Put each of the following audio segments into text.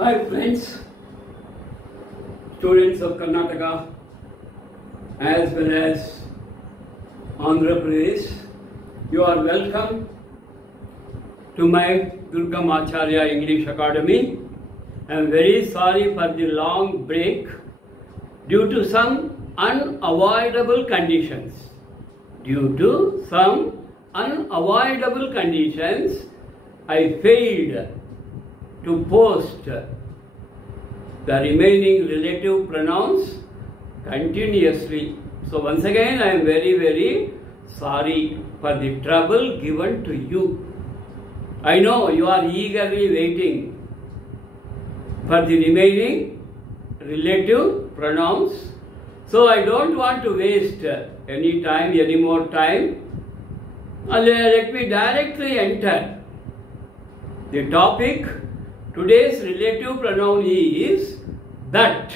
Hi friends, students of Karnataka as well as Andhra Pradesh, you are welcome to my Durgam Acharya English Academy. I am very sorry for the long break due to some unavoidable conditions. I failed to post the remaining relative pronouns continuously. So once again I am very sorry for the trouble given to you. I know you are eagerly waiting for the remaining relative pronouns. So I don't want to waste any more time. Let me directly enter the topic. Today's relative pronoun is that.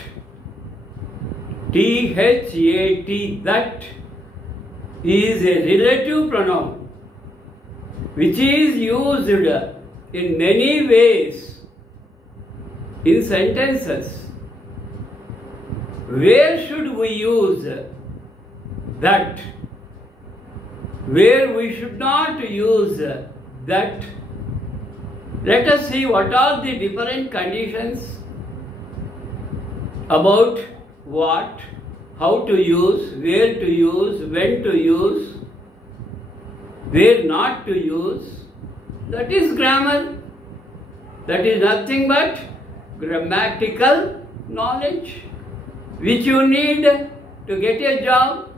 T-H-A-T, that is a relative pronoun which is used in many ways in sentences. Where should we use that? Where we should not use that? Let us see what are the different conditions about what, how to use, where to use, when to use, where not to use. That is grammar. That is nothing but grammatical knowledge which you need to get a job,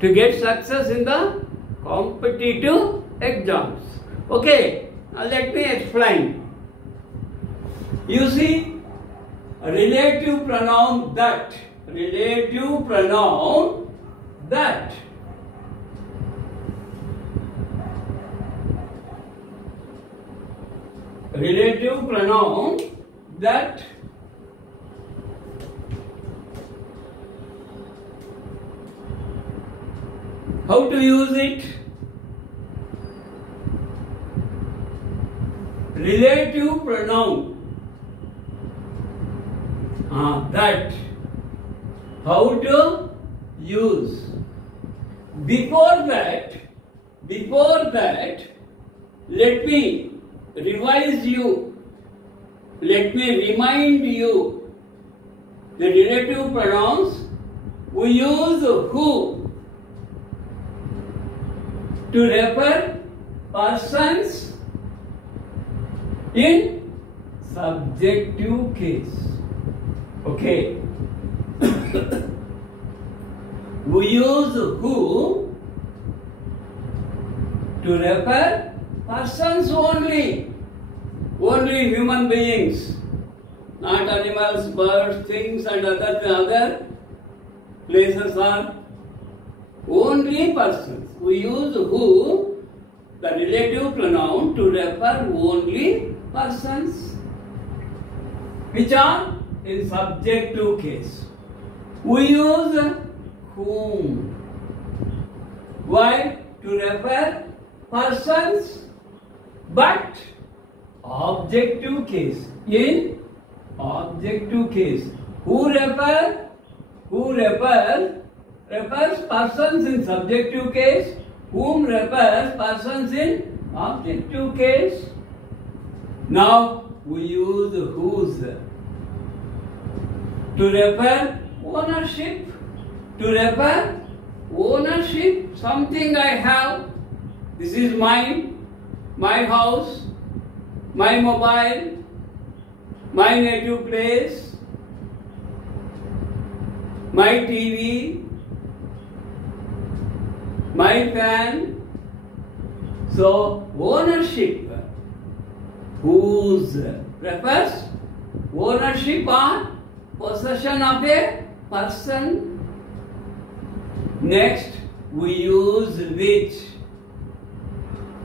to get success in the competitive exams. Okay. Let me explain. You see, relative pronoun that. Relative pronoun that. Relative pronoun that. How to use it? Relative pronoun that. How to use? Before that, let me revise you. Let me remind you the relative pronouns. We use who to refer persons in subjective case. Okay. We use who to refer persons only. Only human beings. Not animals, birds, things and other places are only persons. We use who, the relative pronoun, to refer only persons which are in subjective case. We use whom. Why? To refer persons but objective case. In objective case. Who refers persons in subjective case. Whom refers persons in objective case. Now we use whose to refer ownership. To refer ownership, something I have. This is mine, my house, my mobile, my native place, my TV, my fan. So ownership. Whose refers ownership or possession of a person. Next we use which.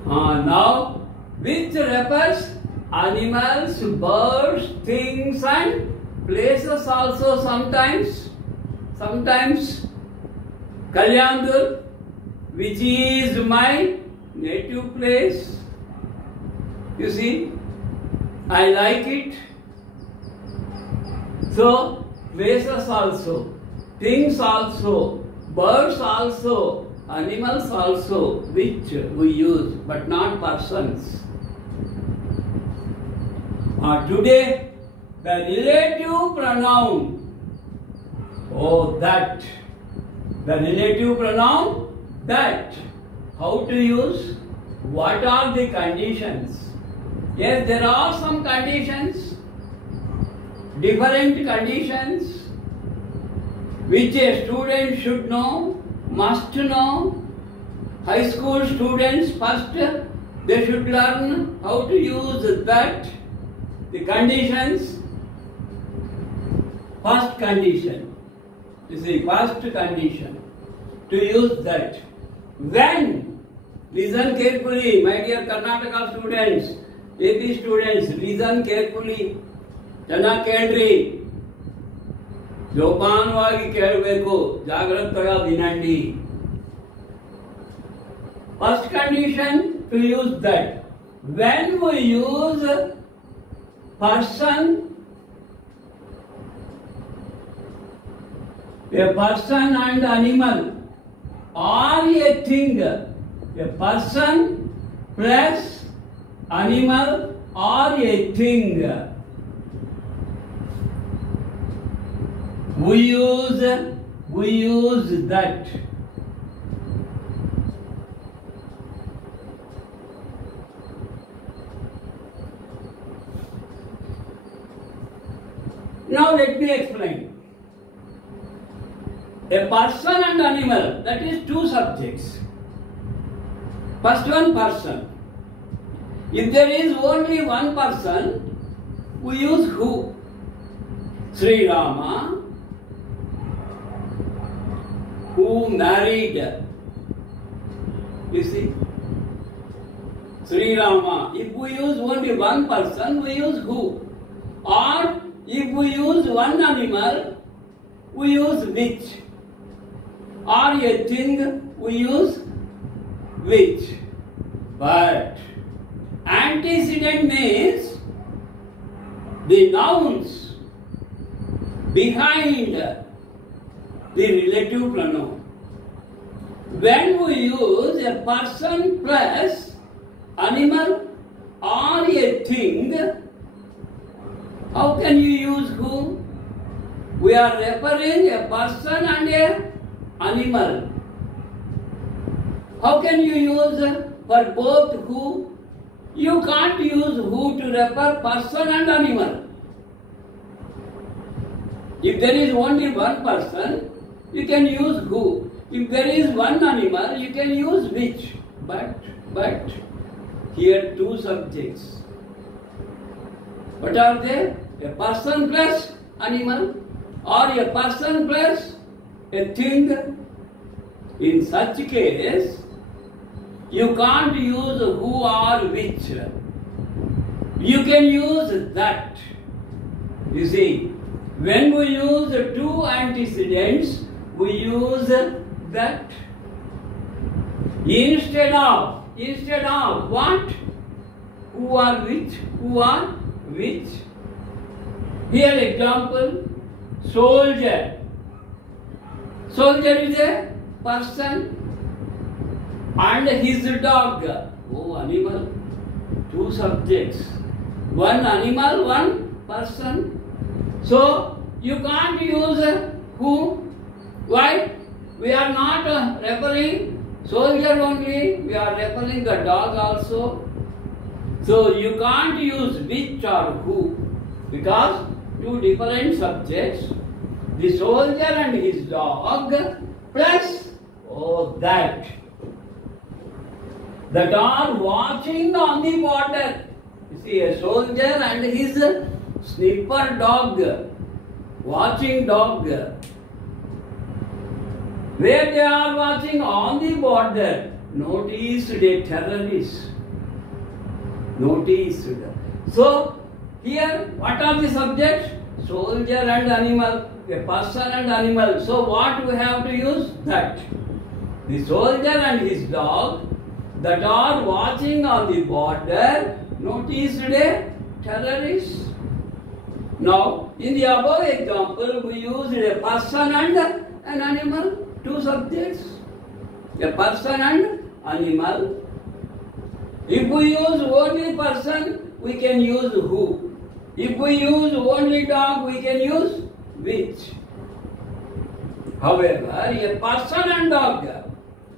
Now which refers animals, birds, things and places also sometimes. Kalyandur, which is my native place. You see, I like it. So, places also, things also, birds also, animals also, which we use, but not persons. Today, the relative pronoun, that. The relative pronoun, that. How to use? What are the conditions? Yes, there are some conditions, different conditions, which a student should know, must know. High school students first, they should learn how to use that. The conditions, first condition, you see, first condition, to use that. When, listen carefully, my dear Karnataka students, AP students, listen carefully, ಚೆನ್ನಾಗಿ ಕೇಳ್ರಿ, ಜೋಪಾನವಾಗಿ ಕೇಳಬೇಕು, ಜಾಗ್ರತೆಯಾಗಿ ವಿನಂಡಿ. First condition to use that. When we use person, a person and animal, or a thing, a person plus animal or a thing, we use that. Now let me explain. A person and animal, that is two subjects. First one, person. If there is only one person, we use who? Sri Rama, who married. You see? Sri Rama. If we use only one person, we use who? Or if we use one animal, we use which. Or a thing, we use which. But antecedent means the nouns behind the relative pronoun. When we use a person plus animal or a thing, how can you use who? We are referring a person and a animal. How can you use for both who? You can't use who to refer person and animal. If there is only one person, you can use who. If there is one animal, you can use which. But here two subjects. What are they? A person plus animal or a person plus a thing. In such case, you can't use who or which. You can use that. You see, when we use two antecedents, we use that. Instead of what? Who or which? Who or which? Here example, soldier. Soldier is a person and his dog. Oh, animal. Two subjects. One animal, one person. So, you can't use who. Why? We are not referring soldier only. We are referring the dog also. So, you can't use which or who. Because two different subjects. The soldier and his dog plus that. The dog watching on the border. You see, a soldier and his sniffer dog, watching dog. Where they are watching on the border, noticed a terrorist. Noticed. So, here, what are the subjects? Soldier and animal, a person and animal. So, what we have to use? That. The soldier and his dog, the dog watching on the border, noticed a terrorist. Now, in the above example, we used a person and an animal, two subjects. A person and animal. If we use only person, we can use who. If we use only dog, we can use which. However, a person and dog,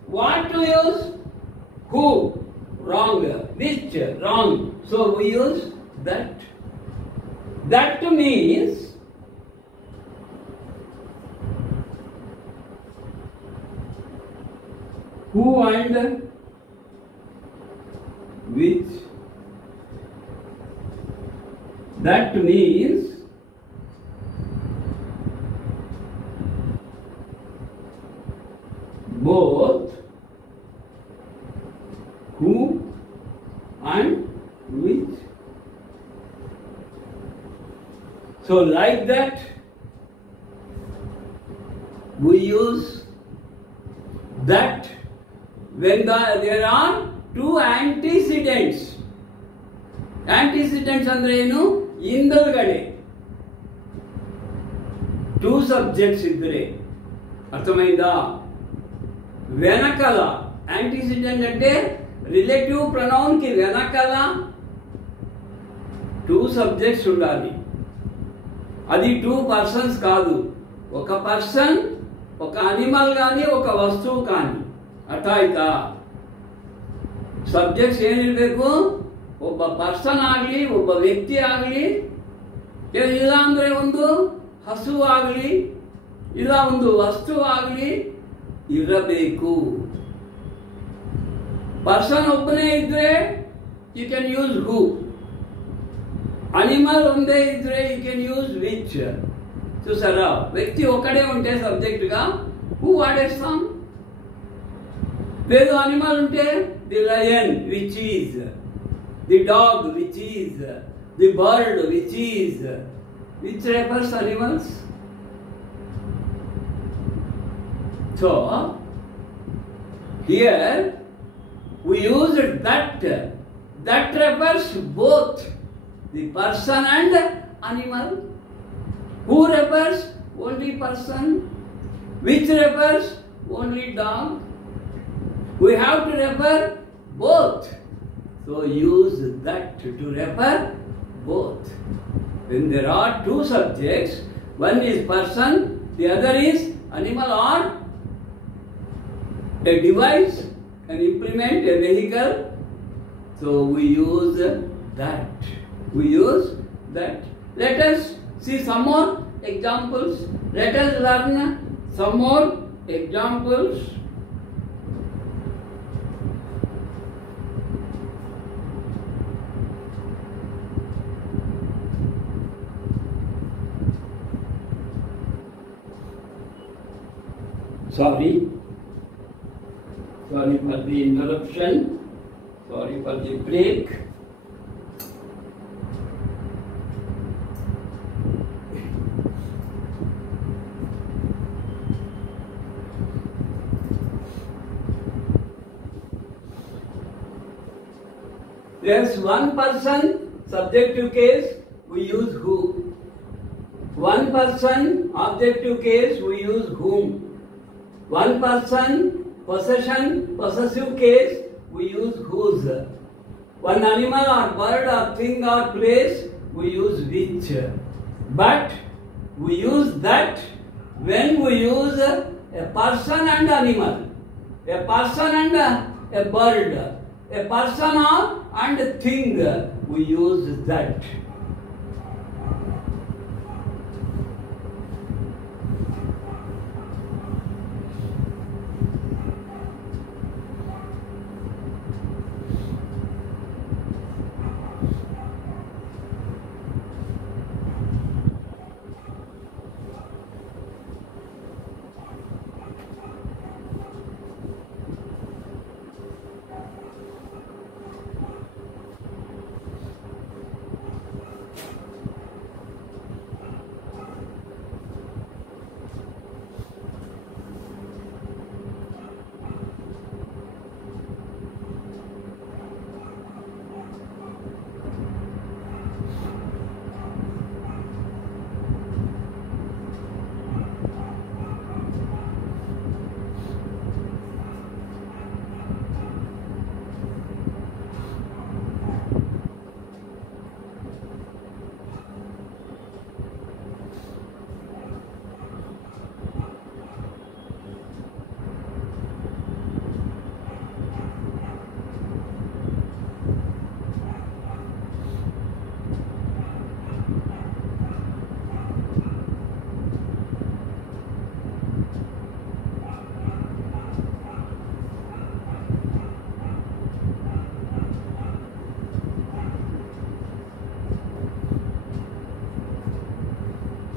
what to use? Who? Wrong. Which? Wrong. So we use that. That means who and which. That means both who and which. So like that, we use that when there are two antecedents. Antecedents ಅಂದ್ರೆ ಏನು? ಹಿಂದಲ್ಗಡೆ two subjects ಇದ್ರೆ ಅರ್ಥమైందా? వెనకల antecedent అంటే relative pronoun కి వెనకల two subjects ఉండాలి. అది two persons కాదు, ఒక పర్సన్, ఒక అనిమల్ కానీ ఒక వస్తువు కానీ. ಅರ್ಥ ಆಯ್ತಾ? ಸಬ್ಜೆಕ್ಟ್ಸ್ ಏನಿರಬೇಕು? ಒಬ್ಬ ಪರ್ಸನ್ ಆಗಲಿ, ಒಬ್ಬ ವ್ಯಕ್ತಿ ಆಗಲಿ, ಇಲ್ಲ ಅಂದ್ರೆ ಒಂದು ಹಸು ಆಗಲಿ, ಇಲ್ಲ ಒಂದು ವಸ್ತು ಆಗಲಿ ಇರಬೇಕು. ಪರ್ಸನ್ ಒಬ್ಬನೇ ಇದ್ರೆ you can use who. Animal ಒಂದೇ ಇದ್ರೆ ಯು ಕ್ಯಾನ್ ಯೂಸ್ ವಿಚ್. చూసారా? వ్యక్తి ఒక్కడే ఉంటే సబ్జెక్ట్ గా హూ వాడేస్తాం. లేదు అనిమల్ ఉంటే the lion which is, the dog which is, the bird which is, which refers animals. So here we use that. That refers both the person and animal. Who refers only person, which refers only dog. We have to refer both. So use that to refer both. When there are two subjects, one is person, the other is animal or a device, an implement, a vehicle. So we use that. We use that. Let us see some more examples. Let us learn some more examples. Sorry for the interruption. Sorry for the break. There's one person, subjective case, we use who. One person, objective case, we use whom. One person, possession, possessive case, we use whose. One animal or bird or thing or place, we use which. But we use that when we use a person and animal, a person and a bird, a person or and a thing, we use that.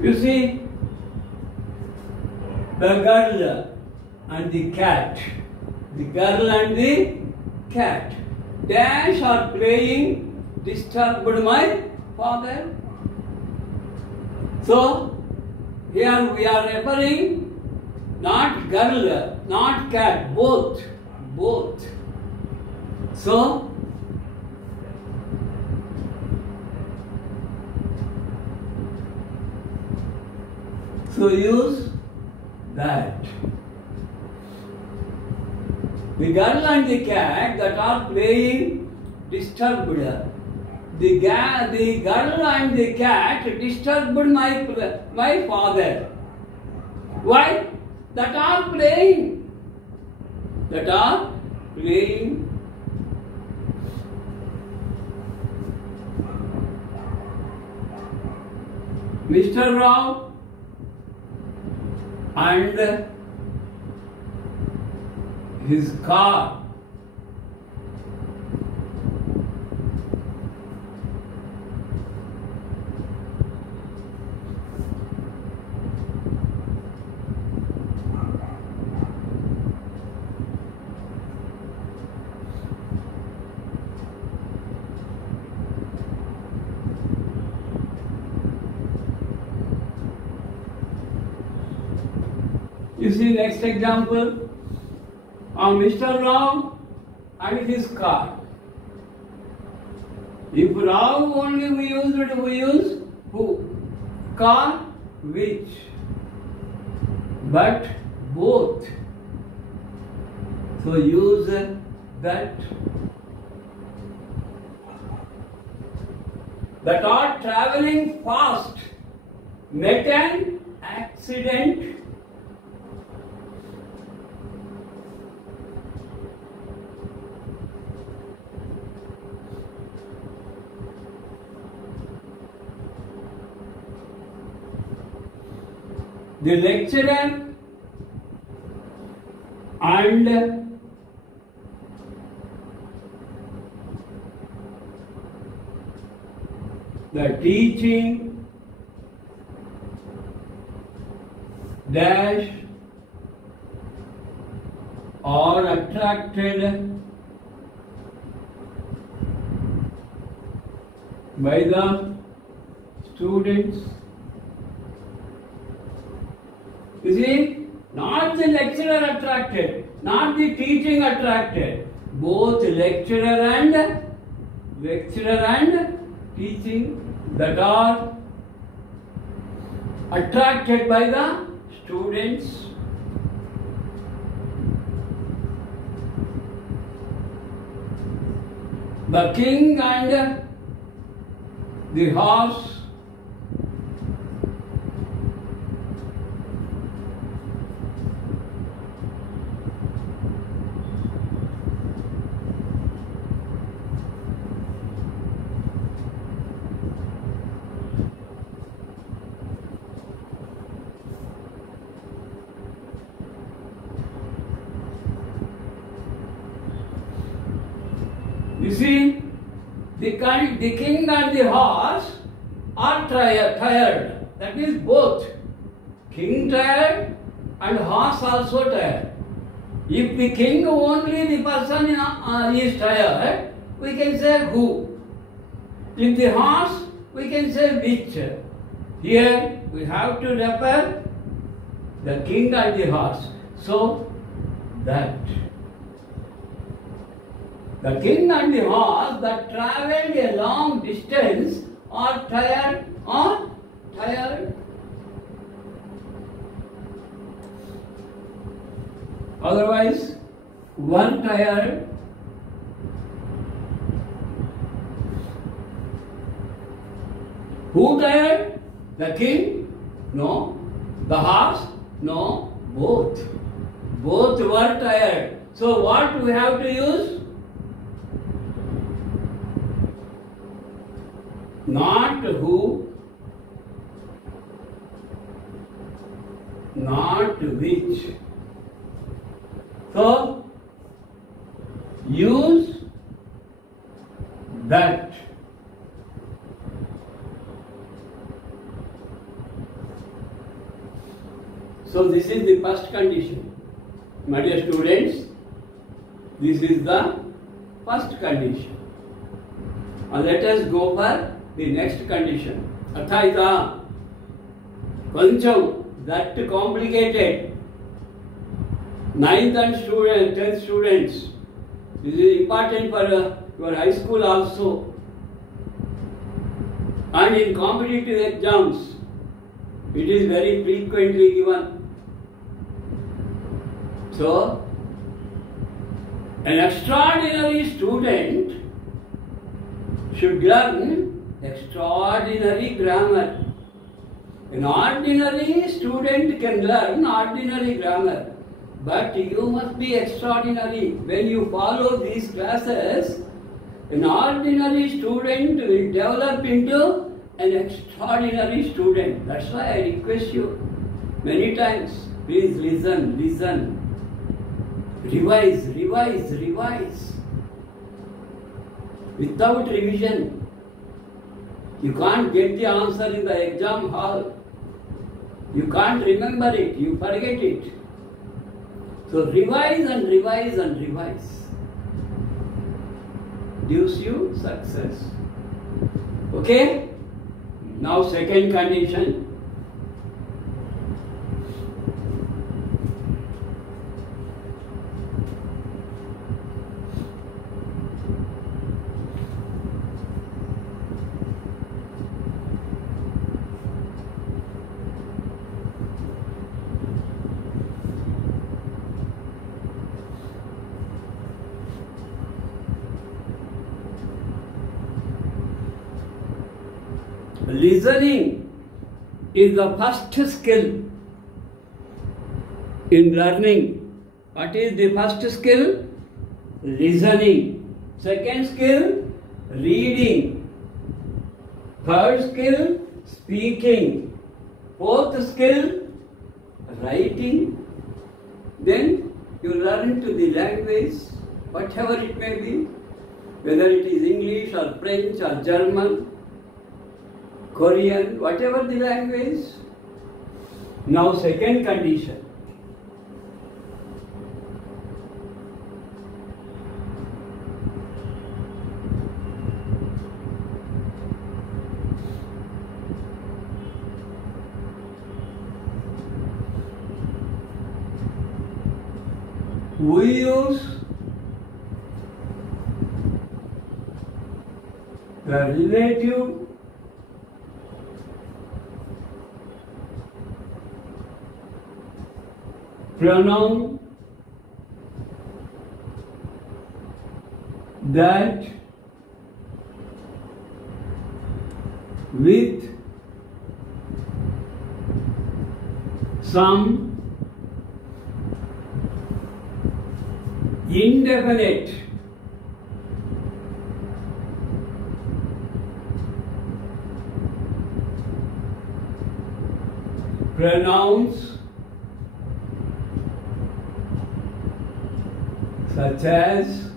You see, the girl and the cat. The girl and the cat. Dash are playing, disturbed my father. So, here we are referring not girl, not cat, both. Both. So, use that. The girl and the cat that are playing disturbed. The girl and the cat disturbed my father. Why? That are playing. That are playing. Mr. Rao and his car. You see next example. Mr. Rao and his car. If Rao only we use who? Car, which? But both. So use that. That are traveling fast. Met an accident. The lecturer and the teaching dash are attracted by the students. You see, not the lecturer attracted, not the teaching attracted, both lecturer and teaching that are attracted by the students. The king and the horse. You see, the king and the horse are tired. That means both. King tired and horse also tired. If the king only the person is tired, we can say who. If the horse, we can say which. Here we have to refer the king and the horse. So that. The king and the horse that travelled a long distance are tired. Otherwise, one tired. Who tired? The king? No. The horse? No. Both. Both were tired. So what we have to use? Not who, not which. So, use that. So this is the first condition. My dear students, this is the first condition. And let us go for the next condition. Athaita, koncham that complicated. 9th and 10th students. This is important for your high school also. And in competitive exams, it is very frequently given. So, an extraordinary student should learn extraordinary grammar. An ordinary student can learn ordinary grammar, but you must be extraordinary. When you follow these classes, an ordinary student will develop into an extraordinary student. That's why I request you many times, please listen, listen. Revise, revise, revise. Without revision, you can't get the answer in the exam hall. You can't remember it, you forget it. So revise and revise and revise gives you success. Okay? Now second condition. Listening is the first skill in learning. What is the first skill? Listening. Second skill, reading. Third skill, speaking. Fourth skill, writing. Then you learn to the language, whatever it may be, whether it is English or French or German, Korean, whatever the language. Now second condition. We use the relative pronoun that with some indefinite pronouns such as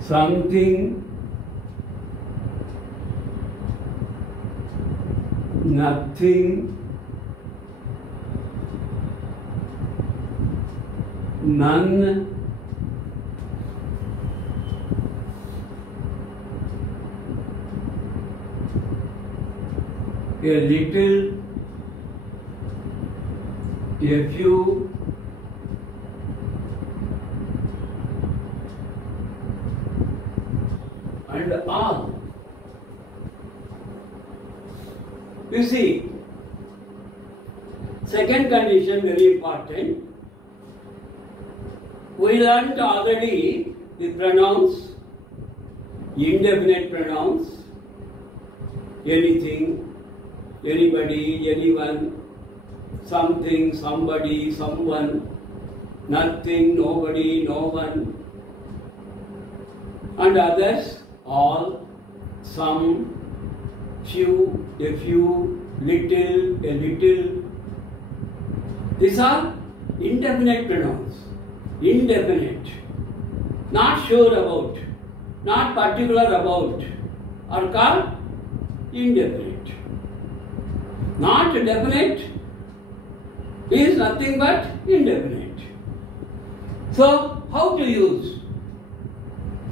something, nothing, none, a little, a few, and all. You see, second condition very important. We learned already the pronouns, indefinite pronouns, anything, anybody, anyone, something, somebody, someone, nothing, nobody, no one, and others, all, some, few, a few, little, a little. These are indefinite pronouns. Indefinite. not sure about, not particular about, are called indefinite. Not definite is nothing but indefinite. So, how to use?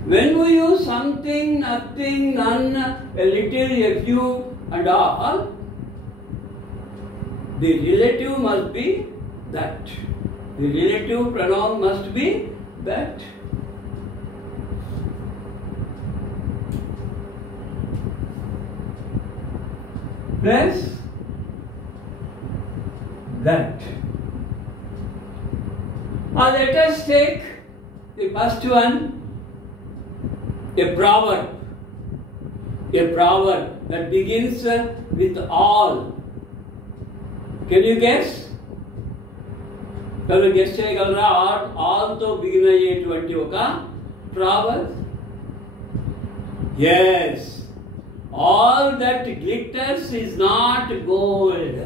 When we use something, nothing, none, a little, a few, and all, the relative must be that. The relative pronoun must be that. Plus that. Or let us take the first one, a proverb. A proverb that begins with all. Can you guess? ఎవరు guess చేయగలరా? ఆల్తో begin అయ్యేటువంటి ఒక proverb. Yes, all that glitters is not gold.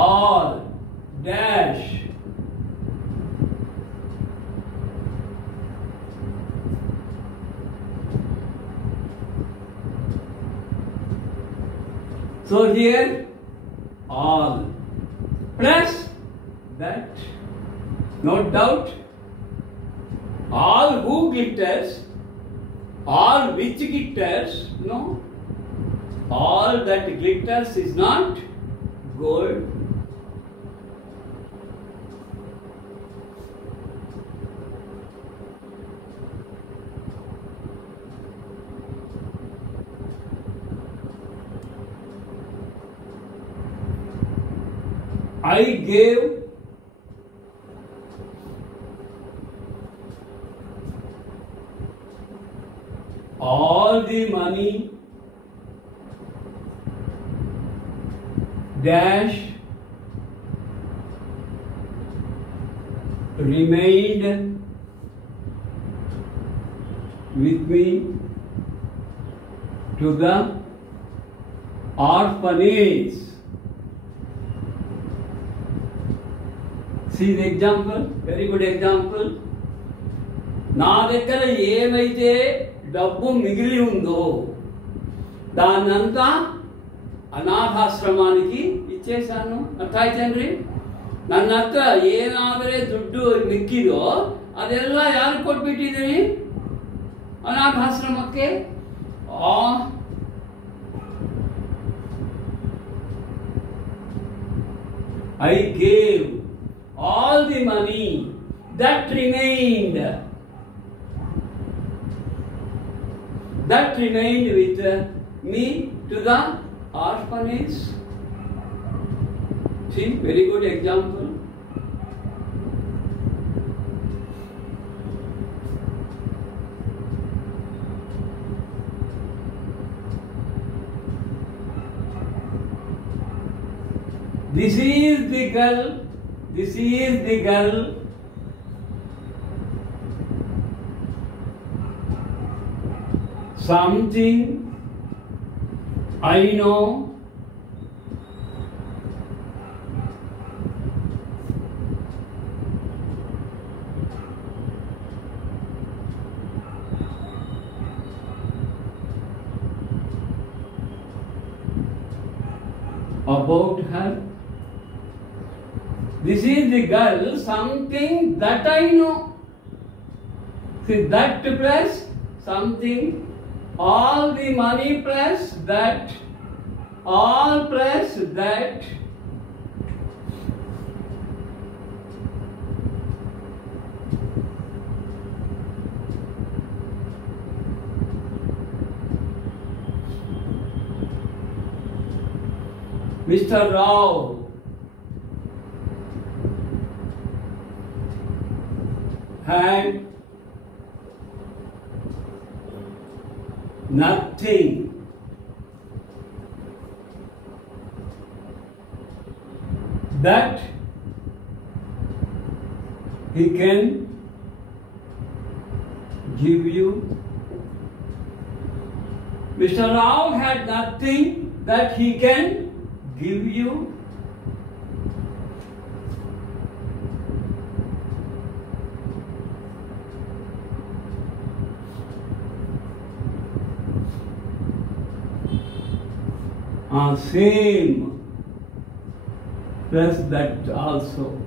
All dash so here all plus that, no doubt, all who glitters, all which glitters, no, all that glitters is not gold. I gave all the money dash remained with me to the orphanage. See the example, very good example. నా దగ్గర ఏమైతే డబ్బు మిగిలి ఉందో దాన్నంతా ಅನಾಥಾಶ್ರಮಾనికి ಇಚ್ಚೇಸಾನು. ಅರ್ಥ ಆಯ್ತೇನ್ರಿ? ನನ್ನ ಹತ್ರ ಏನಾದರೆ ದುಡ್ಡು ಮಿಕ್ಕಿದೋ ಅದೆಲ್ಲ ಯಾರು ಕೊಟ್ಬಿಟ್ಟಿದ್ದೀನಿ? ಅನಾಥಾಶ್ರಮಕ್ಕೆ. I gave all the money that remained with me to the orphanage. See, very good example. This is the girl. Something I know about her. This is the girl, something that I know. See, that plus something, all the money plus that, all plus that. Mr. Rao had nothing that he can give you. Mr. Rao had nothing that he can give you. Same plus that also.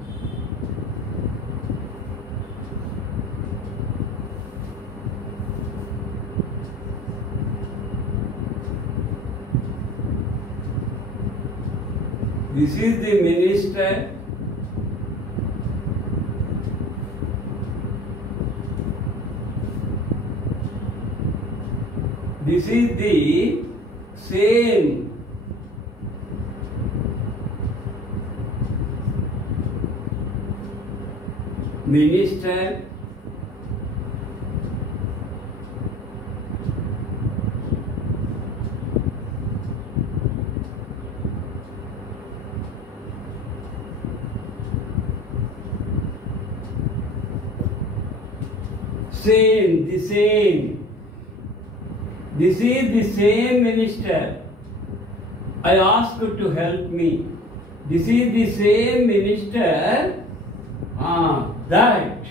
This is the minister. This is the same. Minister. Same, the same. This is the same minister. I ask you to help me. This is the same minister. That.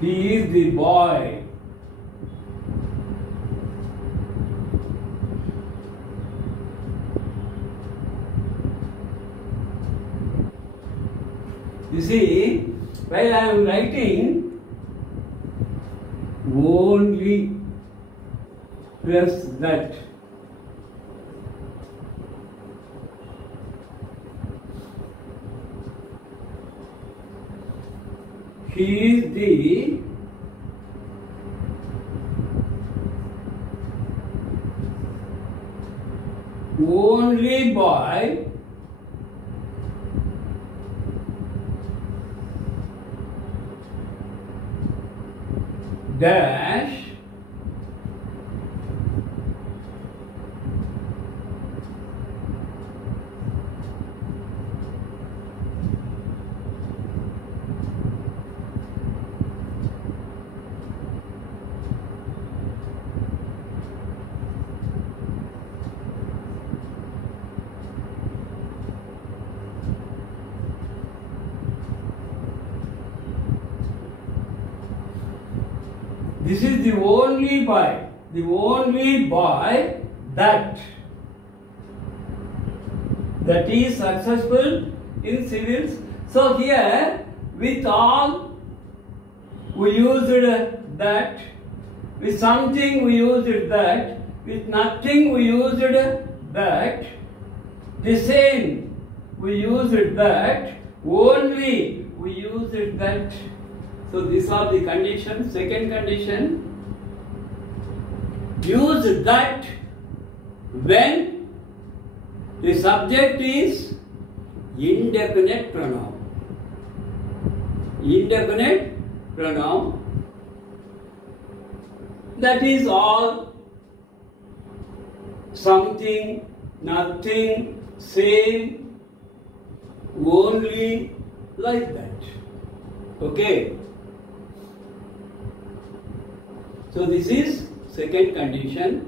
He is the boy. You see, while I am writing only plus that. He is the only boy dash this is the only boy that is successful in civils. So here with all we used that, with something we used that, with nothing we used that, the same we used that, only we used that. So these are the conditions. Second condition, use that when the subject is indefinite pronoun. Indefinite pronoun, that is all, something, nothing, same, only, like that. Okay. So this is second condition,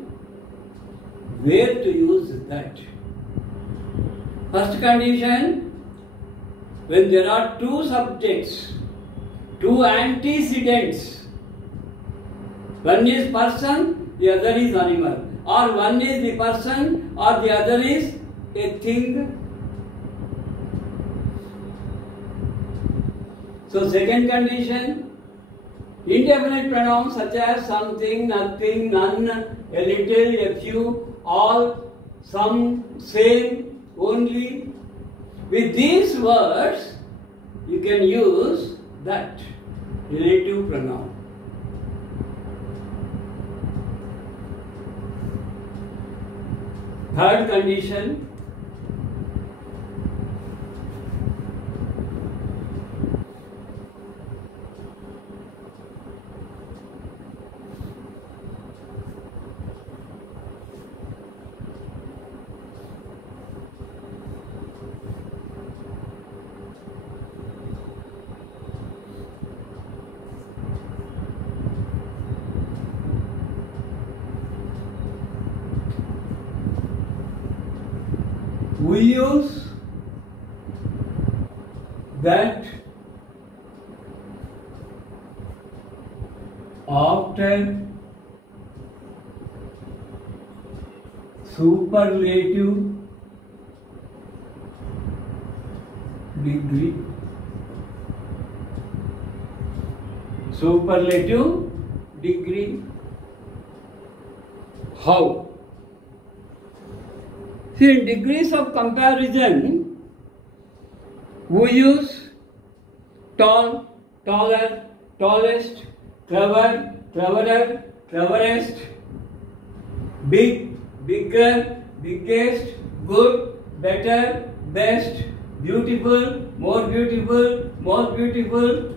where to use that. First condition, when there are two subjects, two antecedents, one is person, the other is animal, or one is the person or the other is a thing. So second condition, indefinite pronouns such as something, nothing, none, a little, a few, all, some, same, only. With these words, you can use that relative pronoun. Third condition, We use that after superlative degree. Superlative degree. How? See, in degrees of comparison, we use tall, taller, tallest, clever, cleverer, cleverest, big, bigger, biggest, good, better, best, beautiful, more beautiful,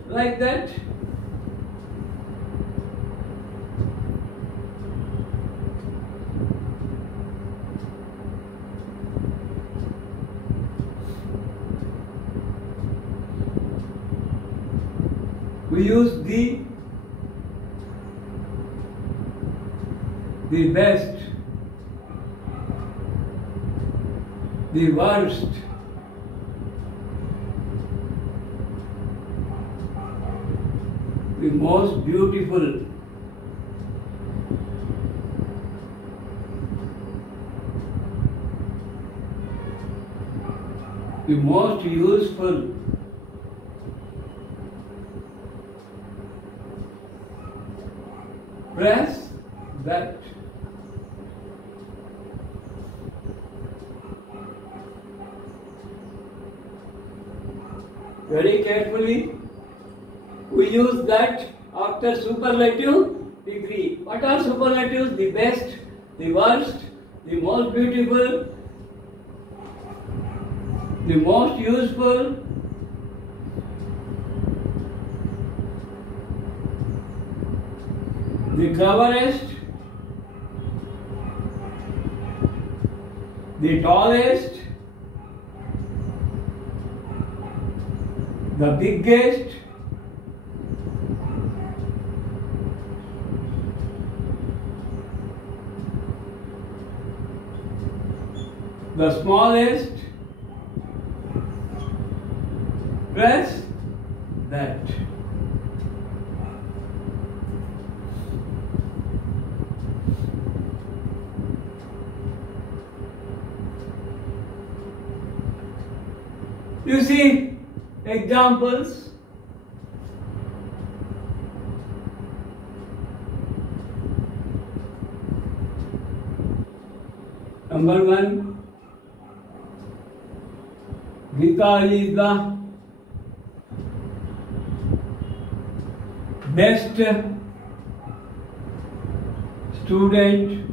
like that. We use the best, the worst, the most beautiful, the most useful, press that. Very carefully, we use that after superlative degree. What are superlatives? The best, the worst, the most beautiful, the most useful, the cleverest, the tallest, the biggest, the smallest, press that. You see examples. Number one, Gita is the best student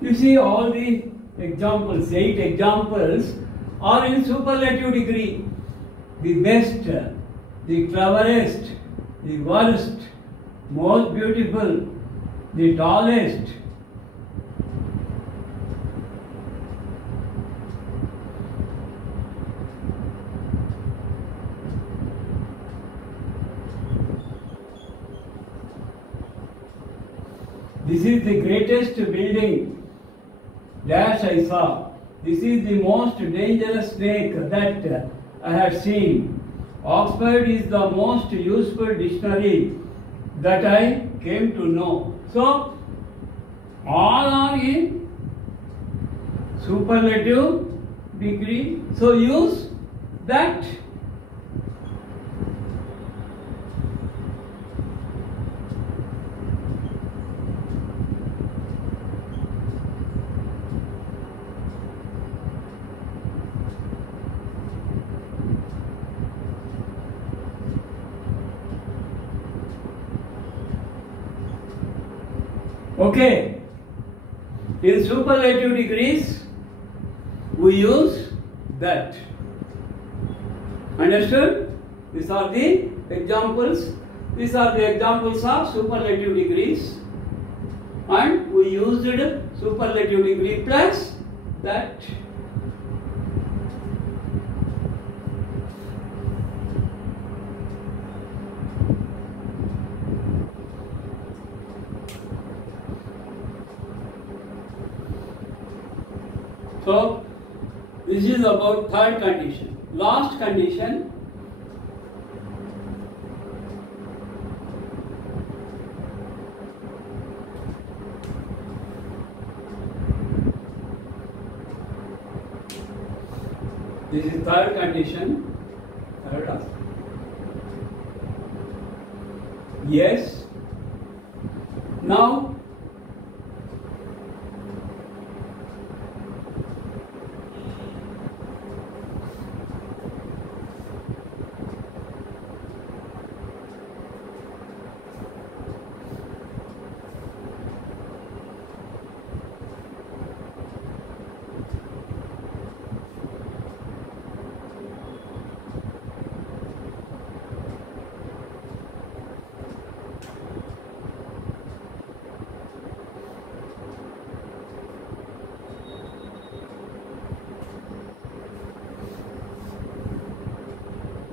You see all the examples, 8 examples are in superlative degree. The best, the cleverest, the worst, most beautiful, the tallest. This is the greatest building dash I saw. This is the most dangerous snake that I have seen. Oxford is the most useful dictionary that I came to know. So, all are in superlative degree. So, use that. Okay, in superlative degrees, we use that. Understood? These are the examples. These are the examples of superlative degrees. And we used superlative degree plus that. So, this is about third condition. Last condition, this is third condition, third aspect. Yes. Now,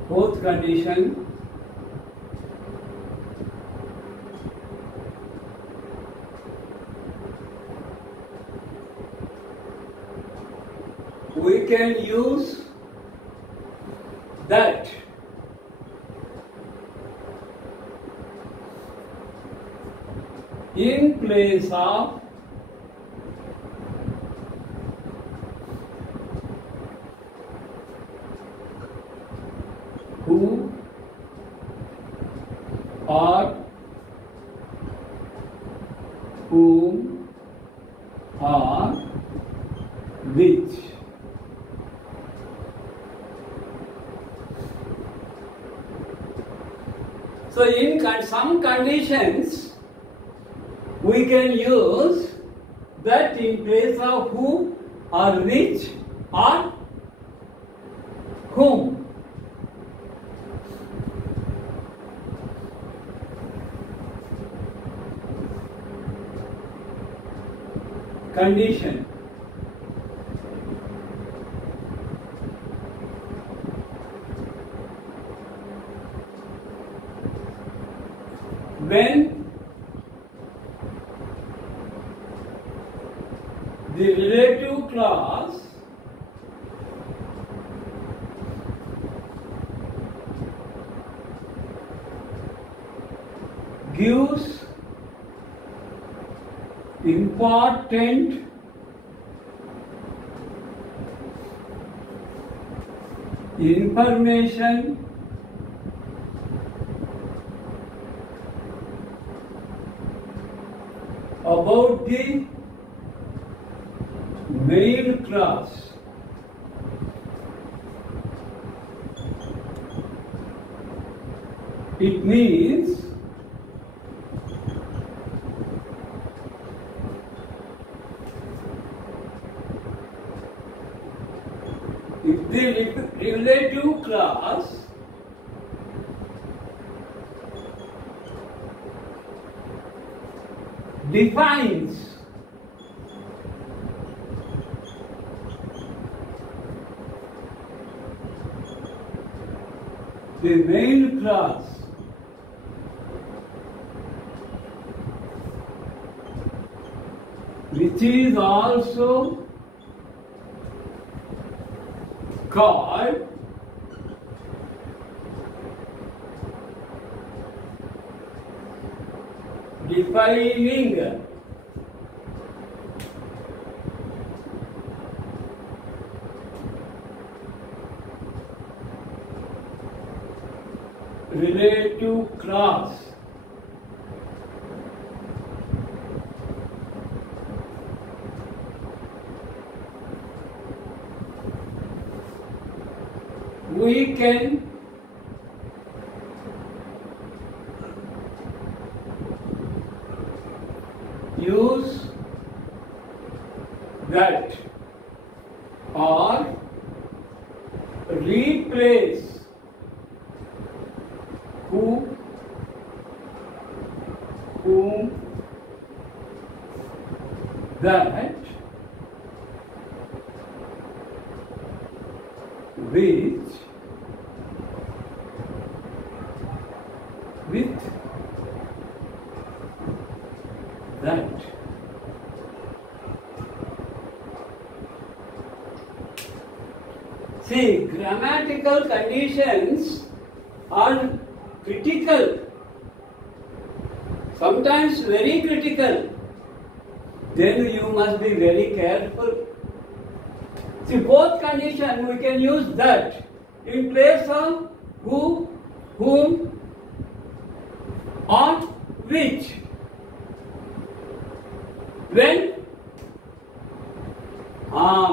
fourth condition, we can use that. In place of who or whom or which. So in some conditions we can use that in place of who or which or whom. Condition. When the relative clause gives important information about the main class. It means If the relative class defines the main class which is also called defining relative class. We can use that or replace whom that which with that. See, grammatical conditions are critical, sometimes very critical. Then you must be very careful. See, both conditions we can use that in place of who, whom, or which. When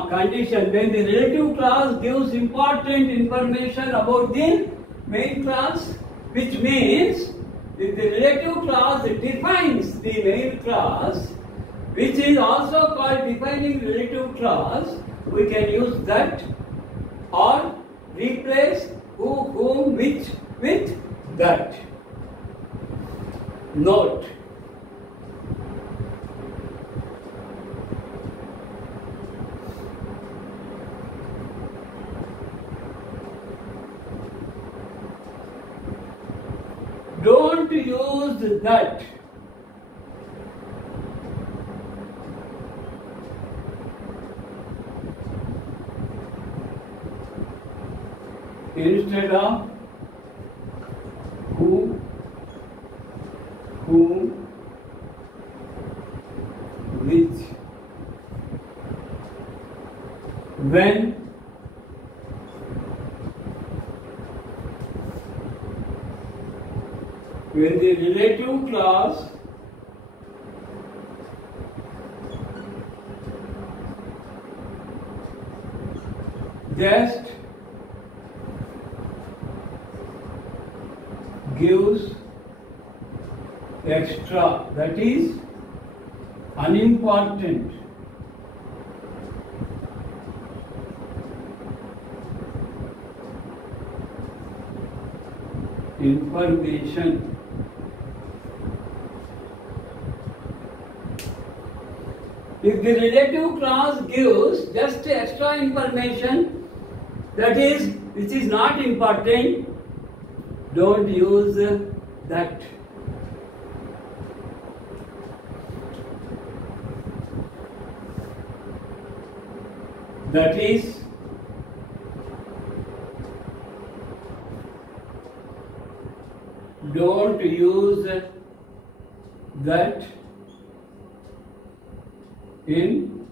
condition, when the relative class gives important information about the main class, which means if the relative class defines the main class, which is also called defining relative class, we can use that or replace who, whom, which with that. Note. Don't use that. Instead of who, whom, which. When the relative class just gives extra, that is unimportant information. If the relative class gives just extra information, that is, which is not important, don't use that. That is, don't use that in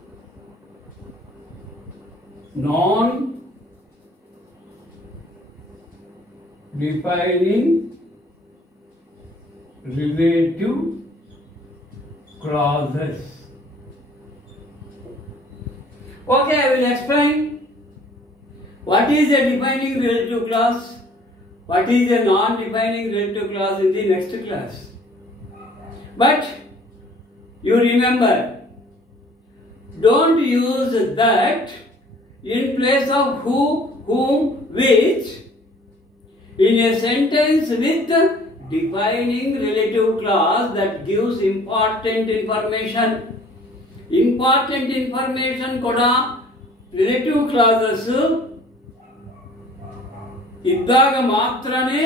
non-defining relative clauses. Okay, I will explain what is a defining relative clause, what is a non-defining relative clause in the next class. But you remember, don't use that in place of who, whom, which in a sentence with defining relative clause that gives important information. Important information kuda relative clauses ఇద్దాక మాత్రమే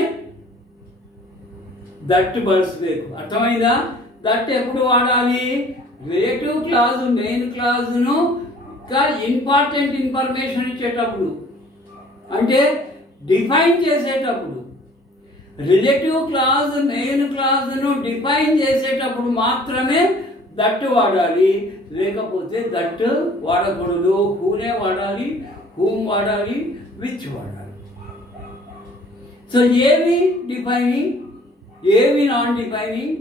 that బర్స్ಬೇಕು అర్థమైందా? That ఎప్పుడు వాడాలి? Relative clause main క్లాజ్ను important information ఇచ్చేటప్పుడు, అంటే define చేసేటప్పుడు. Relative clause main క్లాజ్ను define చేసేటప్పుడు మాత్రమే దట్ వాడాలి, లేకపోతే దట్ వాడకూడదు. హూనే వాడాలి, హూమ్ వాడాలి, విచ్ వాడాలి. So, ఏవి డిఫైనింగ్, ఏవి non defining,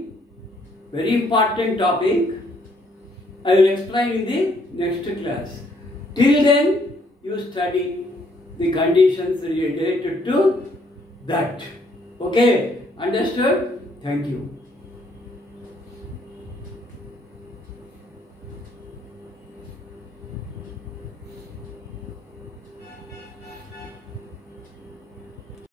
very important topic. I will explain in the next class. Till then, you study the conditions related to that. Okay? Understood? Thank you.